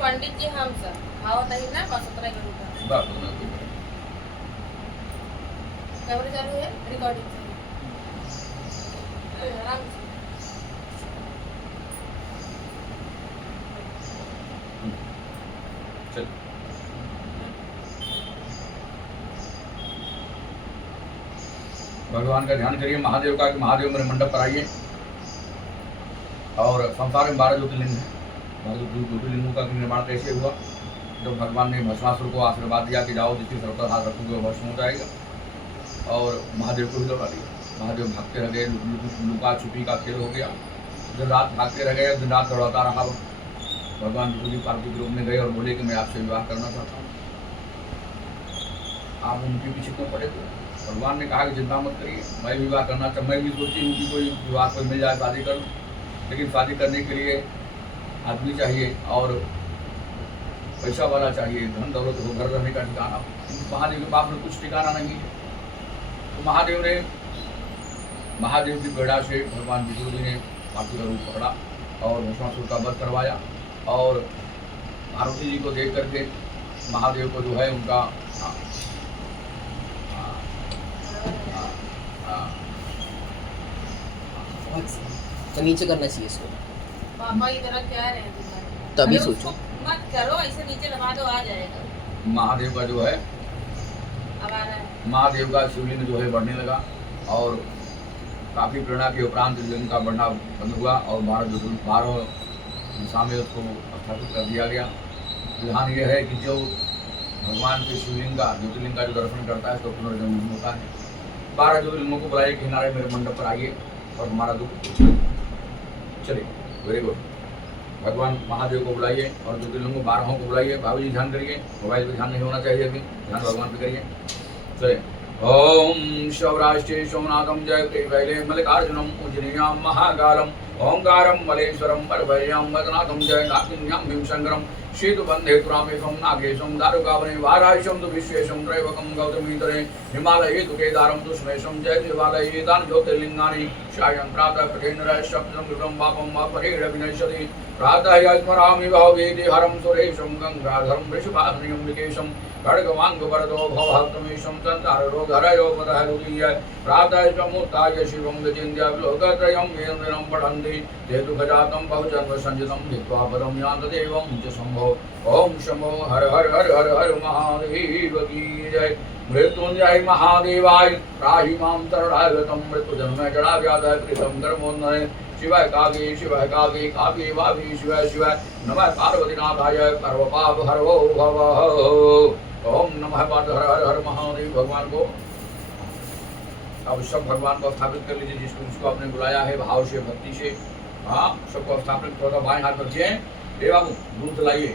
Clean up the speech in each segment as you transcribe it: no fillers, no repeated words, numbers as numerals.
पंडित जी हम सब आवत आहे ना 17 के रुपये बात कैमरा चालू है रिकॉर्डिंग आराम से चल भगवान का ध्यान करिए, महादेव का, महादेव मेरे मंडप पर आइए। और संसार में 12 ज्योतिर्लिंग है। 12 ज्योतिर्लिंगों का निर्माण कैसे हुआ? जब भगवान ने भस्मासुर को आशीर्वाद दिया कि जाओ जिसकी सर पर हाथ रखोगे वो भस्म हो जाएगा, और महादेव को भी लौटा दिया। महादेव भागते रह गए, लुका छुपी का खेल हो गया, दिन रात भागते रह गए, दिन रात दौड़ाता रहा। भगवान विष्णु जी पार्वती के रूप में गए और बोले कि मैं आपसे विवाह करना चाहता हूँ। आप उनके पीछे क्यों पड़े थे? भगवान ने कहा कि चिंता मत करिए, मैं विवाह करना चाहता, मैं भी सोचती हूँ कि कोई विवाह कोई मिल जाए, शादी कर लूँ, लेकिन शादी करने के लिए आदमी चाहिए और पैसा वाला चाहिए, धन दौलत हो, घर रहने का ठिकाना हो। महादेव के बाप में कुछ ठिकाना नहीं है। तो महादेव की बेड़ा से भगवान विष्णु जी ने पार्वती का रूप पकड़ा और भस्मासुर का वध करवाया। और पार्वती जी को देख करके महादेव को जो है उनका तो नीचे करना चाहिए इसको। पापा इधर क्या रहे हैं तभी अरे सोचो। उसको मत करो, ऐसे नीचे दबा दो आ जाएगा। महादेव का जो है अब आ रहा है महादेव का शिवलिंग जो है बढ़ने लगा, और काफ़ी प्रेरणा के उपरांत लिंग का बढ़ना बंद हुआ और 12 दिशा में उसको स्थापित कर दिया गया। विधान ये है कि जो भगवान के शिवलिंग का, ज्योतिर्लिंग का जो दर्शन करता है तो पुनर्जन्म नहीं होता है। 12 ज्योतिर्लिंगों को बुलाइए कि किनारे मेरे मंडप पर आइए और हमारा दुख चलिए। Very good. भगवान महादेव को बुलाइए और ज्योतिर्लिंगों 12 को बुलाइए। बाबू जी ध्यान करिए, मोबाइल पे ध्यान नहीं होना चाहिए, अभी ध्यान भगवान पे करिए। चलिए। ओम शिवराष्ट्रे सोमनाथम जयते वैले मल्लिकार्जुनम उज्जनीयाम महाकालम ओंकारम मलेश्वरम परभैयाम वदनाथम जयनाथिन्याम भीमशंकरम शीतबंधे तुरामेशम नागेशम दारुकावने वारायशम तु विश्वेशम त्रैवकम गौतमीतरे हिमालये तु केदारम तु स्मेशम जय देवालये तानि ज्योतिर्लिंगानि सायं प्रातः पठेन्द्रः सप्तम कृतं पापम अपरेण विनश्यति प्रातः स्मरामि भावेति हरं सुरेशं गंगाधरं वृषभाग्निं विकेशं खड्गवाङ्गवरदो भवभक्तमीशं संसाररोगहरयोपदहरुदीय प्रातः समुत्थाय शिवं विचिन्त्य लोकत्रयं वेदं पठन्ति ते तु गजातं बहुजन्मसञ्चितं धिक्त्वा पदं यान्ति देवं च शम्भो। ओम शम्भो हर हर हर हर हर महादेव की जय। मृत्युंजय महादेवाय त्राहि मां शरणागतं मृत्युजन्म जडाव्याधः कृतं कर्मोन्नये शिवाय कागे कागे वागे शिवाय शिवाय नमः पार्वतीनाथाय सर्वपाप हरो भवः। ओम नमः पार्वती हर हर हर महादेव। भगवान को अब सब भगवान को स्थापित कर लीजिए, जिसको आपने बुलाया है भाव से भक्ति से। हाँ, सबको स्थापित थोड़ा बाएं हाथ रखिए। हे बाबू दूध लाइए,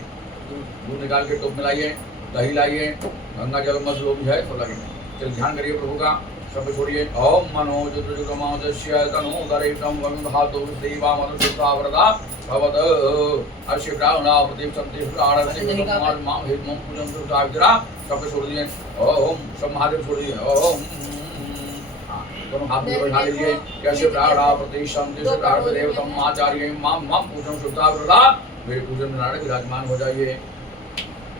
दूध निकाल के टोप में लाइए, दही लाइए, गंगा जल मत जो भी है तो लगे। चल ध्यान करिए प्रभु का, सब छोड़िए। ओम मनो जुगमादस्य तनो दरेतम वंधातो देवामनुष्यव्रता भवत अर्षि ब्राह्मणा प्रदीप संति प्राणस्य भगवान मां हेतु पूजन सुधाग्रा। सब छोड़ दिए। ओम सब महादेव छोड़ दिए। ओम दोनों हाथ में बैठा लीजिए। कैसे प्राणा प्रदीप संति देवतम आचार्य मां मां पूजन सुधाग्रा। मेरे पूजन में नारद विराजमान हो जाइए।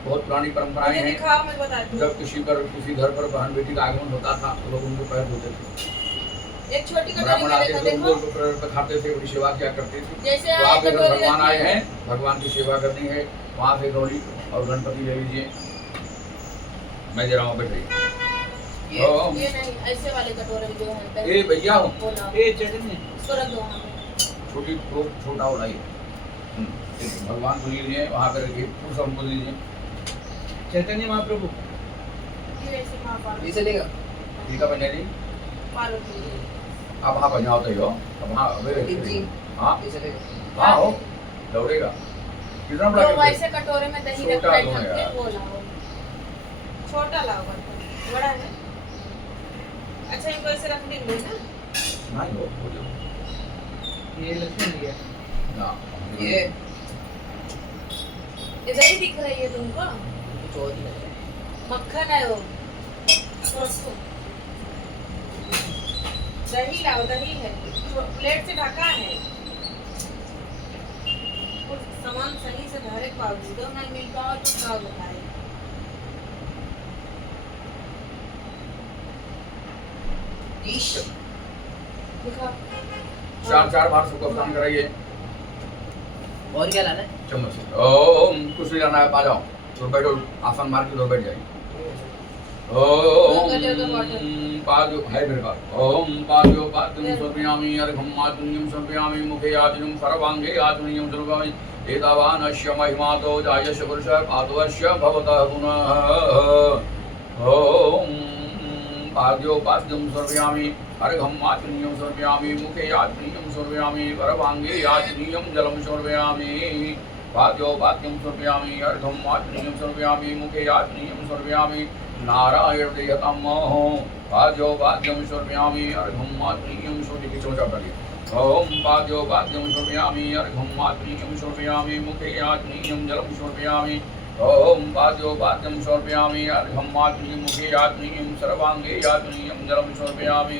बहुत पुरानी परंपराएं हैं। जब किसी घर पर बहन बेटी का आगमन होता था तो लोग उनको पैर धोते थे। एक छोटी ब्राह्मण आते थे, उनको खाते थे, बड़ी सेवा किया करते थे। तो आप अगर भगवान आए हैं, भगवान की सेवा करनी है, वहाँ से गौरी और गणपति ले लीजिए। मैं दे रहा हूँ, बैठिए। ये नहीं, ऐसे वाले कटोरे जो हैं। ये भैया हो, ये चटनी इसको रख दो। छोटी छोटा हो रही है। भगवान को लीजिए, वहाँ पे रखिए, पुरुष हमको लीजिए। चैतन्य महाप्रभु ये चलेगा। ठीक है बहन जी, आप वहाँ बजाओ तो ही हो। अब हाँ हाँ हाँ हो दौड़ेगा। कितना बड़ा तो वैसे कटोरे में दही रख के वो लाओ। छोटा लाओ, बड़ा है। अच्छा इनको ऐसे रख देंगे ना। नहीं हो ये लक्ष्मण लिया ना ये इधर ही दिख रही है तुमको। मक्खन है वो। दही लाओ, दही है, प्लेट से ढका है। सामान सही से डायरेक्ट पाओ दो, नहीं मिल पाओ तो क्या बताए। ईश दिखा। चार बार सबको स्नान कराइए और क्या लाना है? चम्मच से। ओम कुछ नहीं जाना है, आ जाओ तो बैठो, आसन मार के तो बैठ जाइए। ओम पादो है मेरे पास। ओम पादो पादम सर्वयामि अर्घम आत्मनियम सर्वयामि मुखे आत्मनियम सर्वांगे आत्मनियम सर्वयामि एतावानस्य महिमातो जायस्य पुरुष पादोस्य भवतः पुनः। ओम पाद्यो पाद्यम सर्वयामि अर्घम आत्मनियम सर्वयामि मुखे आत्मनियम सर्वयामि सर्वांगे आत्मनियम जलम सर्वयामि पाद्यो पाद्यम सर्वयामि अर्घम आत्मनियम सर्वयामि मुखे आत्मनियम सर्वयामि नारायण देहतम पाद्यो पाद्यम सर्वयामि अर्घम आत्मनियम सर्वयामि चमचा डालिए। ओम पाद्यो पाद्यम सर्वयामि अर्घम आत्मनियम सर्वयामि मुखे आत्मनियम जलम सर्वयामि ओम पाद्यो पाद्यम सर्वयामि अर्घम आत्मनियम मुखे आत्मनियम सर्वांगे आत्मनियम जलम सर्वयामि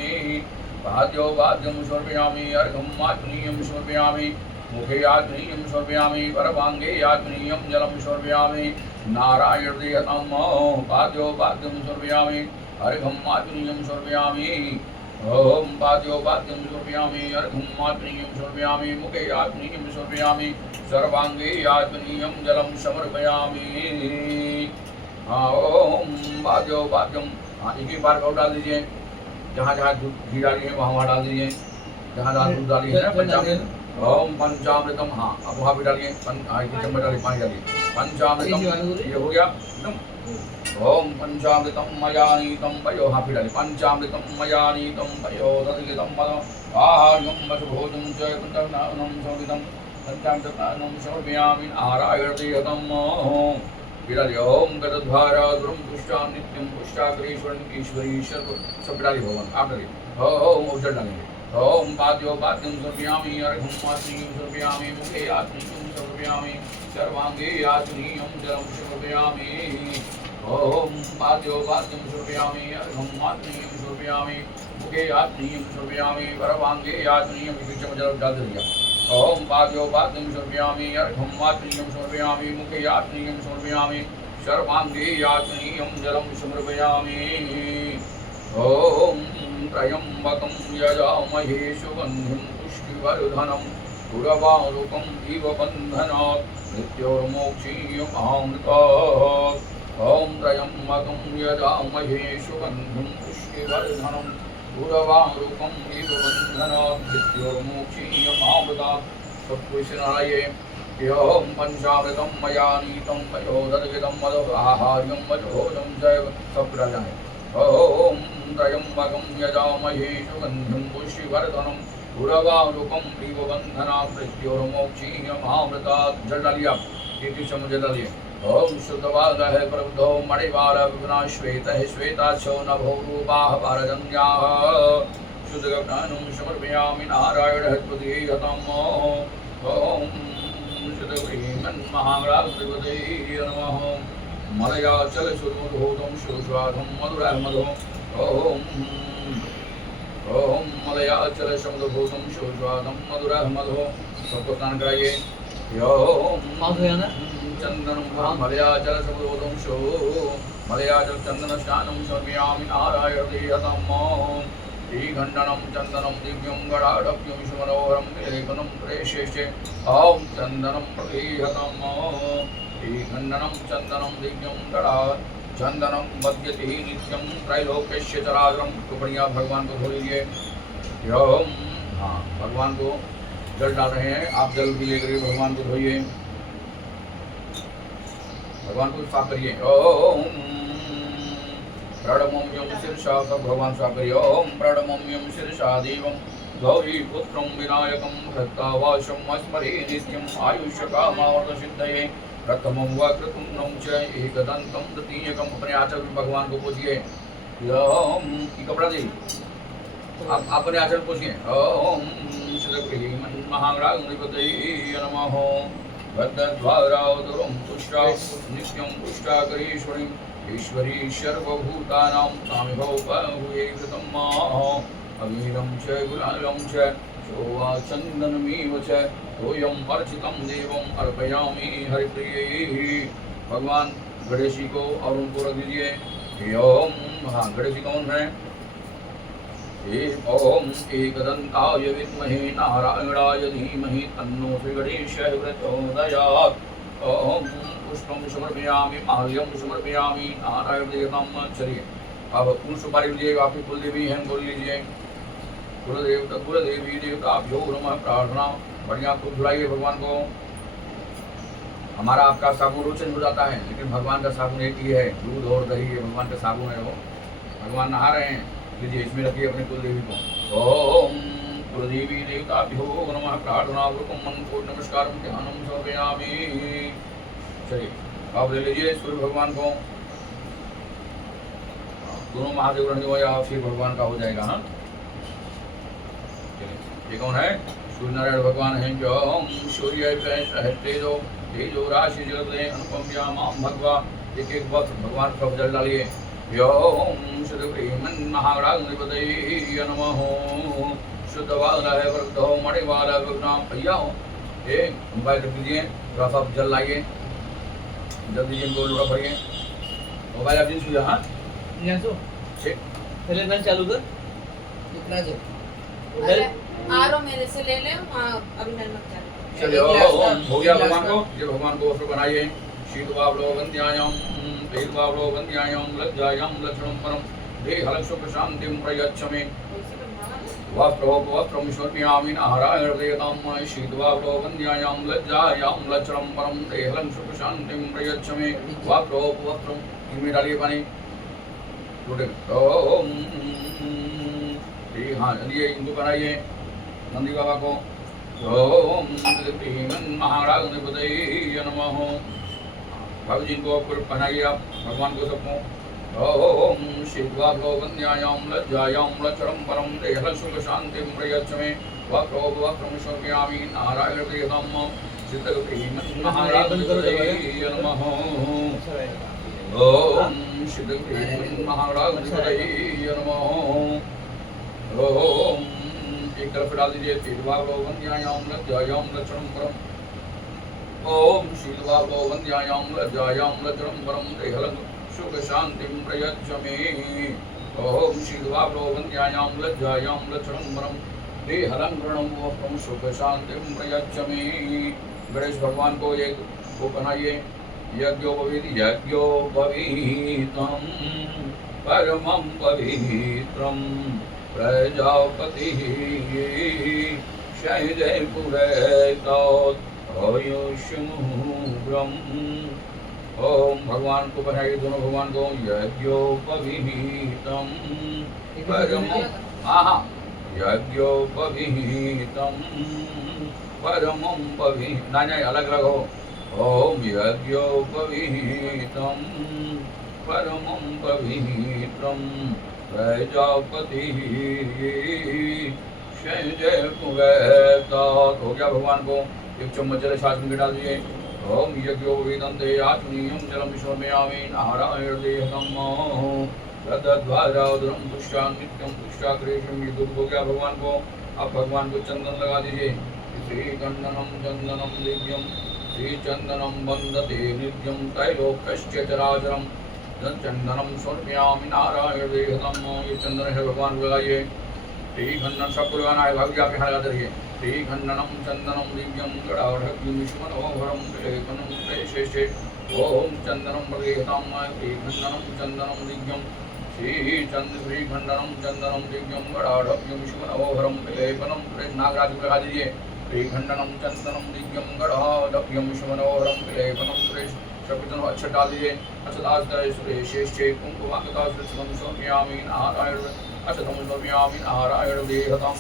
पाद्यो पाद्यम सर्वयामि अर्घम आत्मनियम सर्वयामि मुखे आत्मनियम सर्वयामि सर्वांगे आत्मनियम जलम सर्वयामि नारायण देहतम पाद्यो पाद्यम सर्वयामि अर्घम आत्मनियम सर्वयामि ओम पाद्यो पाद्यम सर्वयामि अर्घम आत्मनियम सर्वयामि मुखे आत्मनियम सर्वयामि सर्वांगे आत्मनियम जलम समर्पयामि। ओम पाद्यो पाद्यम, एक ही बार डाल दीजिए, जहाँ जहाँ घी डाली है वहाँ डाल दीजिए, जहाँ जहाँ दूध डाली है ना पंचामृत। ओम पंचामृतम, हाँ अब वहाँ भी डालिए, चम्मच डालिए, पानी डालिए। पंचामृतम ये हो गया एकदम। ओम पंचामृतम मया नीतम पयो, हाँ फिर डालिए। पंचामृतम मया नीतम पयो दधितं मद आहार्यं वसुभोजं च पंचामृतं संविदं पंचामृतं समर्पयामि नारायण देहतम। फिर डालिए। ओम गतद्वारा दुरं पुष्टा नित्यं पुष्टाग्रेश्वरं ईश्वरी सब डालिए भगवान, आप डालिए। ओम उज्जल डालेंगे। ओम पाद्यो पाद्यम सर्वयामि अर्घम आत्मनियम सर्वयामि मुखे आत्मनियम सर्वयामि सर्वांगे आत्मनियम जलम सर्वयामि। ओम पाद्यो पाद्यम सर्वयामि अर्घम आत्मनियम सर्वयामि मुखे आत्मनियम सर्वयामि सर्वांगे आत्मनियम जलम डाल दिया। ओम पाद्यो पाद्यम सर्वयामि अर्घम आत्मनियम सर्वयामि मुखे आत्मनियम सर्वयामि सर्वांगे आत्मनियम जलम समर्पयामि। ओम त्र्यंबकं यजामहे सुगन्धिं पुष्टिवर्धनं उर्वारुकं इव बन्धनात् मृत्योर्मोक्षीयमामृतात्। ॐ त्र्यंबकं यजामहे सुगन्धिं पुष्टिवर्धनं उर्वारुकं इव बन्धनात् मृत्योर्मोक्षीयमामृतात्। सत्पुरुषनाराये ह्यं पंचामृतं मया नीतं पयोदर्गितं मद आहार्यं वचोदं च सप्राजाय। ओम त्र्यंबकं यजामहे सुगन्धिं पुष्टिवर्धनं उर्वारुकं इव बन्धनात् मृत्योर्मोक्षीयमामृतात्। जल डालिए आप, एक चम्मच जल डालिए। ओम शुद्धवादः प्रबुद्धो मणिवार विघ्ना श्वेतः श्वेताक्षो नभो रूपाः पारजन्याः शुद्धगगनं समर्पयामि नारायणहस्पतिः हतम्। ओम शुद्धगृह्मन्महागणाधिपतये नमः। मलयाचल सुरमधोदं सुस्वादं मधुरः मधो। ओम ओम मलयाचल समुद्रभूतं सुस्वादं मधुरः मधो। सबको स्नान कराइए। ओम चंदनं मलयाचल समुद्रभूतं सु मलयाचल चंदन स्नानं समर्पयामि नारायण देहतम्। श्रीखण्डनं चन्दनं दिव्यं गणाढव्यं सुमनोहरं लेपनं प्रेष्ये। ओम चन्दनं प्रदीहतम्। श्रीखण्डनं चन्दनं दिव्यं गणा चंदनम बध्यते नित्यम त्रैलोक्यस्य चराचरम। तो बढ़िया भगवान को धो लीजिए। ओम, हाँ भगवान को जल डाल रहे हैं, आप जल भी लेकर भगवान को धोइए, भगवान को साफ करिए। ओम प्रणमम्यम शीर्षा, सब भगवान साफ करिए। ओम प्रणमम्यम शीर्षा देवम गौरी पुत्रम विनायकम भक्तावासम स्मरे नित्यम आयुष्यकामावर्त सिद्धये प्रथमं व कृतुं च एकदन्तं तृतीयकम्। अपने आचरण में भगवान को पूछिए। ओम कपड़ा दी, आप अपने आचरण पूछिए। ओम श्रीमन्महागणाधिपतये नमः। भद्रद्वारावतुरं पुष्टा नित्यं पुष्टाकरीश्वरीं ईश्वरी सर्वभूतानां तामिभौ बहुये कृतं अवीरं च गुलालं च चंदनमीव च तोयम अर्चितम देवम अर्पयामि हरिप्रिये। भगवान गणेश जी को और उनको रख दीजिए। ओम, हाँ गणेश जी कौन है? ओम एकदंताय विद्महे नारायणाय धीमहि तन्नो श्री गणेशः प्रचोदयात्। ओम पुष्पं समर्पयामि माल्यं समर्पयामि नारायण देवतां। चलिए अब फूल सुपारी लीजिए। आपकी कुलदेवी हैं, बोल लीजिए कुलदेवता कुलदेवी देवताभ्यो नमः। प्रार्थना बढ़िया खूब धुलाइए भगवान को। हमारा आपका साबुन रोचन हो जाता है, लेकिन भगवान का साबुन एक ही है, दूध और दही है भगवान का साबुन है। वो भगवान नहा रहे हैं, लीजिए इसमें रखिए अपने कुलदेवी को। ओम कुलदेवी देवताभ्यो नमः। प्रार्थना पूर्वकं मन को नमस्कार ध्यानम समर्पयामि। चलिए आप ले लीजिए सूर्य भगवान को। दोनों महादेव रहने हो या फिर भगवान का हो जाएगा। हाँ ये कौन है? सूर्य नारायण भगवान है। जो सूर्य तेजो तेजो राशि जगदे अनुपम्यामां भगवा। एक एक वक्त भगवान का जल डालिए। व्योम शुद्ध प्रेमन महागणाधिपतये नमः। शुद्ध वाला है वर्गो मणि वाला गुरुनाम भैया हो। एक मोबाइल रख दीजिए, थोड़ा सा जल लाइए, जल्दी इनको लोड़ा भरिए। मोबाइल आप जिन हाँ ठीक पहले नल चालू कर। कितना जो आरो मेरे से ले ले। हाँ अभी नल मत चालू। चलिए हो गया भगवान को। ये भगवान को वस्त्र बनाइए। शीतवावलोकन्यायां तेजवावलोकन्यायां लज्जायां लक्षणं परम देहलक्षुक शान्तिं प्रयच्छमे। वस्त्रं समर्पयामि नारायण देवतां। शीतवावलोकन्यायां लज्जायां लक्षणं परम देहलक्षुक शान्तिं प्रयच्छमे। वस्त्रं इनमें डालिए पानी लोटे। ओम हाँ चलिए इनको बनाइए नंदी बाबा को। ओम महाराजपतये नमः। भाभी जी को पहनाइए आप भगवान को सबको। ओम शीतवावलोकन्यायां लज्जायां लक्षणं परम देहलक्षुक शान्तिं प्रयच्छमे। वस्त्रं समर्पयामि नारायण देवतां। सिद्धगतिं महाराजपतये नमः। ओम सिद्धगतिं महाराजपतये नमः। ओम एक तरफ डाल दीजिए। शीतवावलोकन्यायां लज्जायां लक्षणं परम। ओम शीतवावलोकन्यायां लज्जायां लक्षणं परम देहलक्षुक शान्तिं प्रयच्छमे। ओम शीतवावलोकन्यायां लज्जायां लक्षणं परम देहलक्षणं सुख शान्तिं प्रयच्छमे। गणेश भगवान को एक वो पहनाइए। यज्ञोपवीतं परमं पवित्रं प्रजापतिः शैलपुरैतायुष्यमुग्रम्। ओम भगवान को बनाइए दोनों भगवान को। यज्ञोपवीतं परमं यज्ञोपवीतं परमं पवित्रं। नहीं अलग अलग हो। ओम यज्ञोपवीतं परमं पवित्रं प्रजापतिः शैलपुरैतात्। हो गया भगवान को। एक चम्मच जल छाछ में डाल दिए। ओम यज्ञोपवीतं आचमनीयं जलं विश्वमयामि नारायण देवतां। तद्वाराउदरं पुष्टां नित्यं पुष्टाग्रेशं। ये दूध हो गया भगवान को। अब भगवान को चंदन लगा दीजिए। श्रीगंधनं चंदनं दिव्यं श्रीचंदनं वन्दते नित्यं त्रैलोक्यस्य चराचरं। चंदनं समर्पयामि नारायण देवतां। ये चंदन है भगवान को लगाइए। श्रीखंडन सबको लगाना है। भाभी आप यहाँ लगाते रहिए। श्रीखंडनं चंदनं दिव्यं गडाढ्यं विश्वमनोहरं लेखनं श्रेष्ठे। ओम चंदनं देवतां। श्रीखंडनं चंदनं दिव्यं श्रीखंडनं चंदनं दिव्यं गडाढ्यं विश्वमनोहरं लेखनं। नागराज को लगा दीजिए। श्रीखंडनं चंदनं दिव्यं गडाढ्यं विश्वमनोहरं लेखनं श्रेष्ठ। सब अच्छा डाल दीजिए। श्रेष्ठे कुंकुमाक्षतं समर्पयामि नारायण। अक्षतं समर्पयामि नारायण देवतां।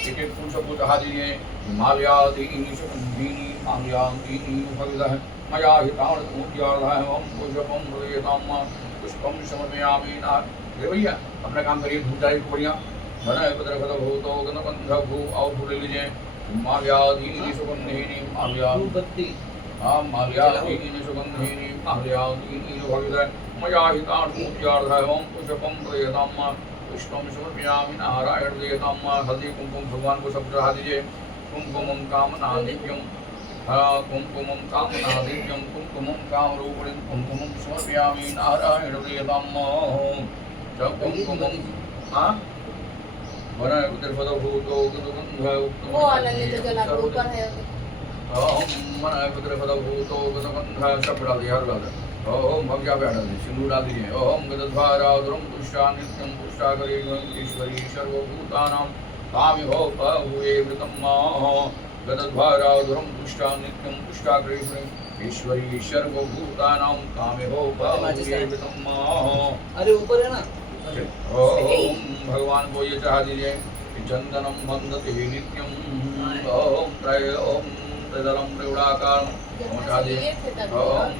एक एक फूल सबको चढ़ा दीजिए। माल्यादीनि सुगन्धीनि माल्यादीनि भविदः मया हितान् पूज्यार्धाय पुष्पं प्रदीयतां। पुष्पं समर्पयामि नारायण। भैया अपना काम करिए। धूप डालिए बढ़िया। भनय भद्रभद भूतो गणबन्धव भू। और फूल ले लीजिए। माल्यादीनि सुगन्धीनि माल्यादीनि माल्यादीनि सुगन्धीनि माल्यादीनि भविदः मया हितान् पूज्यार्धाय पुष्पं प्रदीयतां। पुष्पम समर्पयामि नारायण देवताम हल्दी कुमकुम भगवान को सब चढ़ा दीजिए कुमकुमम कामनादिव्यम कुमकुमम कामनादिव्यम कुमकुमम कामरूपिणीं कुमकुमम समर्पयामि नारायण देवताम जब कुमकुमम हाँ वना कुतिर्पद भूतो कुतुगंध उत्तम वो वाला ले तो जला के ऊपर है ओम वना कुतिर्पद भूतो कुतुगंध सब डाल दिया हर डाल ओम भव्या पे डाल दीजिए सिंदूर डाल दीजिए ओम गदद्वाराधुरम पुष्टा नित्यम पुष्टा करी ईश्वरी सर्वभूतानां कामि भव भूये वृतम गदद्वाराधुरम पुष्टा नित्यम पुष्टा करी ईश्वरी सर्वभूतानां कामि भव भूये वृतम अरे ऊपर है ना ओम भगवान को ये चढ़ा दीजिए चंदनम बंदते नित्यम ओम त्रयदलम प्रौढ़ाकारम चढ़ा दीजिए ओम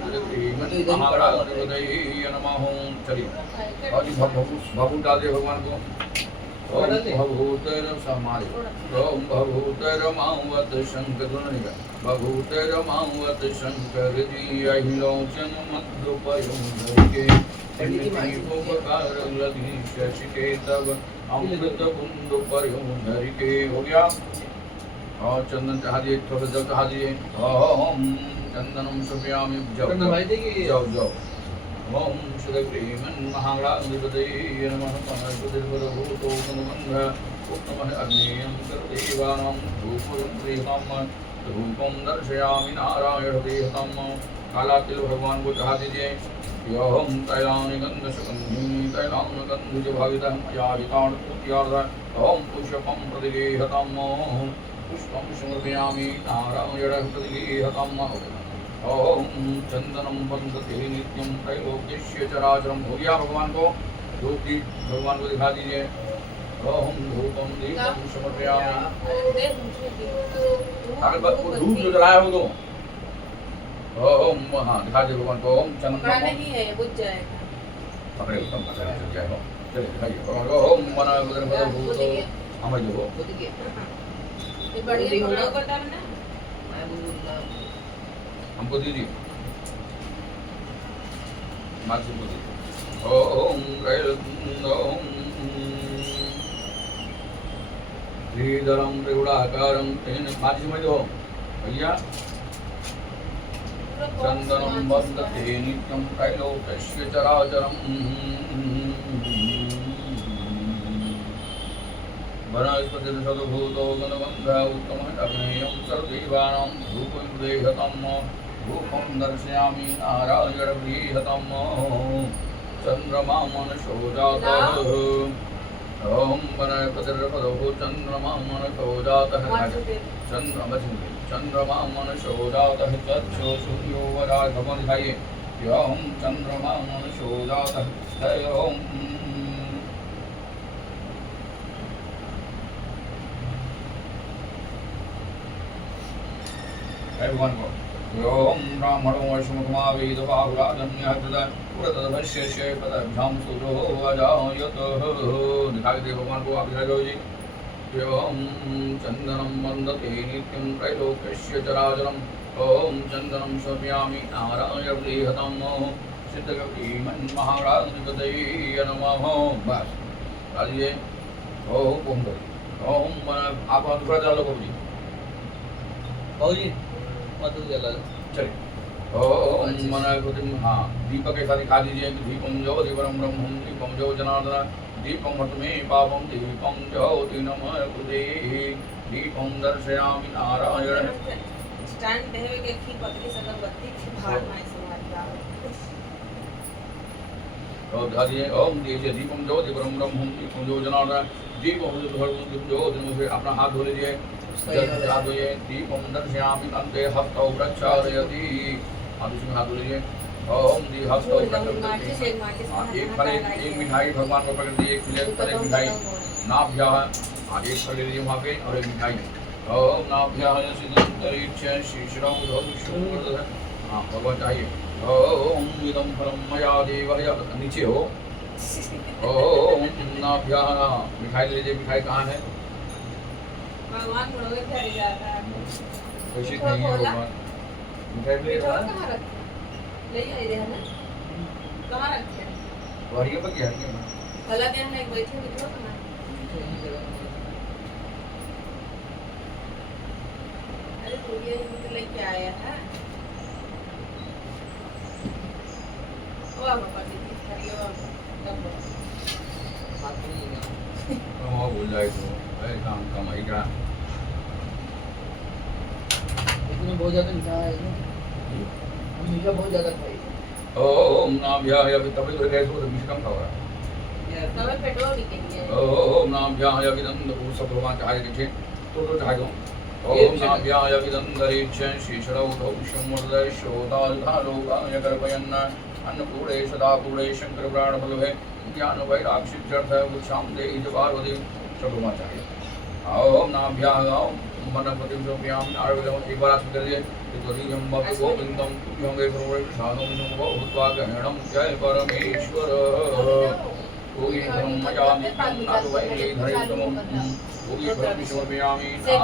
महागणाधिपतये नमः चलिए और भभूत डाल दिए भगवान को ओम भभूतर समाधि ओम भभूतर मावत शंकर दुनिका भभूतर मावत शंकर जी अहिलोचन मध्युपयुंधरिके तब अमृत कुंद परिधरिके हो गया और चंदन चढ़ा दिए थोड़ा जल चढ़ा दिए ओम चंदनम सुप्यामि जब ओम सुदग्रीमन् महागणाधिपतये नमः पनस्पतिर्पदभूतो गुणगन्ध उत्तमः अग्नेयं सर्वदेवानां धूपं दर्शयामि नारायण देवतां काला तिल भगवान को चढ़ा दीजिए योऽहं तैलानि गन्धसुगन्धिनी तैलानि गन्धुजभावितः मया हितार्थपूर्त्यार्थः ओम पुष्पं प्रतिगेहतं पुष्पं समर्पयामि नारायणं प्रतिगेहतं ओम चंदनम बंदते नित्यम त्रैलोक्यस्य चराचरम हो गया भगवान को धूप दीप भगवान को दिखा दीजिए ओम धूपम दीपम समर्पयामि अगर धूप जो जलाया हो तो ओम हाँ दिखा दीजिए भगवान को ओम चंदन नहीं है बुझ जाएगा पकड़े उत्तम पकड़े चल जाएगा चलिए दिखाइए ओम मना उधर भूतो हम जो ये बढ़िया थोड़ा कटा ना हमको दीजिए मार्क्स को दीजिए ओम श्रीधरम त्रिगुणाकारं तेन मार्क्स में दो भैया चंदनम बंदते नित्यं त्रैलोक्यस्य चराचरम् वनस्पतिर्षद्भूतो गुणगन्ध उत्तमः अग्नेयं सर्वदेवानां धूपं देहतं धूपं दर्शयामि नारायणप्रियहतं चन्द्रमा मनसो जातः ओम वनस्पतिर्षद्भूतो चन्द्रमा मनसो जातः चन्द्रमा मनसो जातः चक्षु सूर्यो वराघवं दिखाइए यं चन्द्रमा मनसो जातः ओम भगवान को ओम ब्राह्मणो वैष्णवमा वेद बाहुराजन्यहृद पुरतदभश्य पदभ्याम सूरो अजायत दिखाई दे भगवान को आप दिखाई दो जी ओम चंदनम वंदते नित्यं त्रैलोक्यस्य चराचरम् ओम चंदनम समर्पयामि नारायण प्रियहतं सिद्धगौरीमन् महागणाधिपतये नमः बस आइए ओम आप दूसरा डालो बाबूजी बाबूजी मत जला चलिए ओम मनागुतिम हाँ दीपक के साथ दिखा दीजिए कि दीपम ज्योति परम ब्रह्मं दीपम ज्यो जनार्दन दीपम हतमे पापम दीपम ज्योति नमः कृते दीपम दर्शयामि नारायण स्टैंड देवे के की पतली सगरबत्ती की भार में सुनाता और दिखा दीजिए ओम दीजिए दीपम ज्योति परम ब्रह्मं दीपम ज्यो जनार्दन दीपम ज्योति से अपना हाथ धो लीजिए दीपम दर्शयामि अन्ते हस्तौ प्रक्षालयति आप इसमें हाथ धो लीजिए ओम दी हस्तौ एक मिठाई भगवान को पकड़ दी एक प्लेट पर एक मिठाई नाभ्या एक पकड़ लीजिए वहाँ पे और एक मिठाई ओम नाभ्या शीर्षौ हाँ भगवान चाहिए ओम इदं फलं मया देवः नीचे हो ओम नाभ्या मिठाई लीजिए मिठाई कहाँ है भगवान बड़ोगे चढ़ जाता है कोशिश नहीं है भगवान मिठाई ले कहाँ रखा ले आई है ना कहाँ रखे वारिया पर क्या है भला क्या है बैठे निकलो ना अरे भैया ये तो लेके आया है ओ पापा दीदी हरिओ तब वो भूल जाए तो अरे काम कमाई क्या इसमें बहुत ज्यादा मीठा है इसमें हम मीठा बहुत ज्यादा खाई ओम नाम या तभी तो गैस हो तो बीच कम खाओ तब पेट्रोल निकल ओम नाम या विदंद वो सब भगवान चाहे के तो चाहे दो ओम नाम या विदंदरीच शीशरौ धौष्यम मुर्दय शोदाल्धा लोकाय कर्पयन् अन्नपूर्णे सदा पूर्णे शंकर प्राण फलवे ज्ञान वैराग्य चर्थ उच्छाम देहि जवारवदि सब भगवान चाहे ओम नाम या मनपति सोप्याम नारविदम एक बार आप करिए त्वदीयं भक्त गोविंदम तुभ्यं प्रसादं नमो भूत्वा गहणं जय परमेश्वर योगी ब्रह्मयामि नादवै धरितमं योगी ब्रह्मशोभयामि